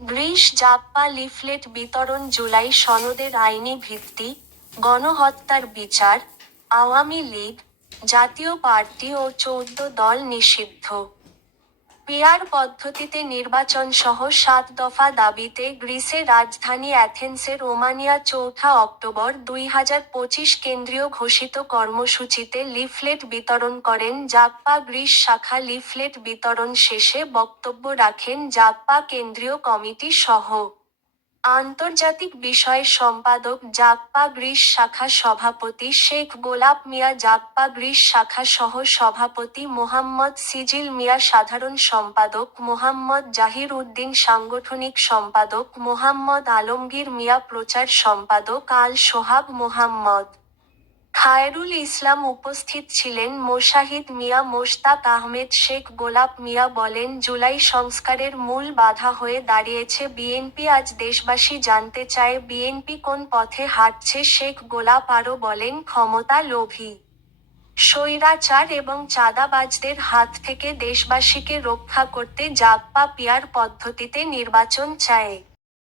Greece Jagpa leaflet বিতরণ জুলাই সনদের আইনি ভিত্তি, গণহত্যার বিচার, আওয়ামী লীগ, জাতীয় পার্টি ও ১৪ দল নিষিদ্ধ। পিআর পদ্ধতিতে নির্বাচনসহ ৭ দফা দাবিতে গ্রিসের রাজধানী অ্যাথেন্সের ওমানিয়া ৪ অক্টোবর ২০২৫ কেন্দ্রীয় ঘোষিত কর্মসূচিতে লিফলেট বিতরণ করেন জাগপা গ্রিস শাখা। লিফলেট বিতরণ শেষে বক্তব্য রাখেন জাগপা কেন্দ্রীয় কমিটি সহ আন্তর্জাতিক বিষয় সম্পাদক জাগপা গ্রিস শাখা সভাপতি শেখ গোলাপ মিয়া, জাগপা গ্রিস শাখা সহ সভাপতি মোহাম্মদ সিজিল মিয়া, সাধারণ সম্পাদক মোহাম্মদ জাহির উদ্দিন, সাংগঠনিক সম্পাদক মোহাম্মদ আলমগীর মিয়া, প্রচার সম্পাদক আল সোহাব মোহাম্মদ খায়রুল ইসলাম। উপস্থিত ছিলেন মোশাহিদ মিয়া, মোশতাক আহমেদ। শেখ গোলাপ মিয়া বলেন, জুলাই সংস্কারের মূল বাধা হয়ে দাঁড়িয়েছে বিএনপি। আজ দেশবাসী জানতে চায় বিএনপি কোন পথে হাঁটছে। শেখ গোলাপ আরও বলেন, ক্ষমতা লোভী, স্বৈরাচার এবং চাঁদাবাজদের হাত থেকে দেশবাসীকে রক্ষা করতে জাগপা পিআর পদ্ধতিতে নির্বাচন চায়।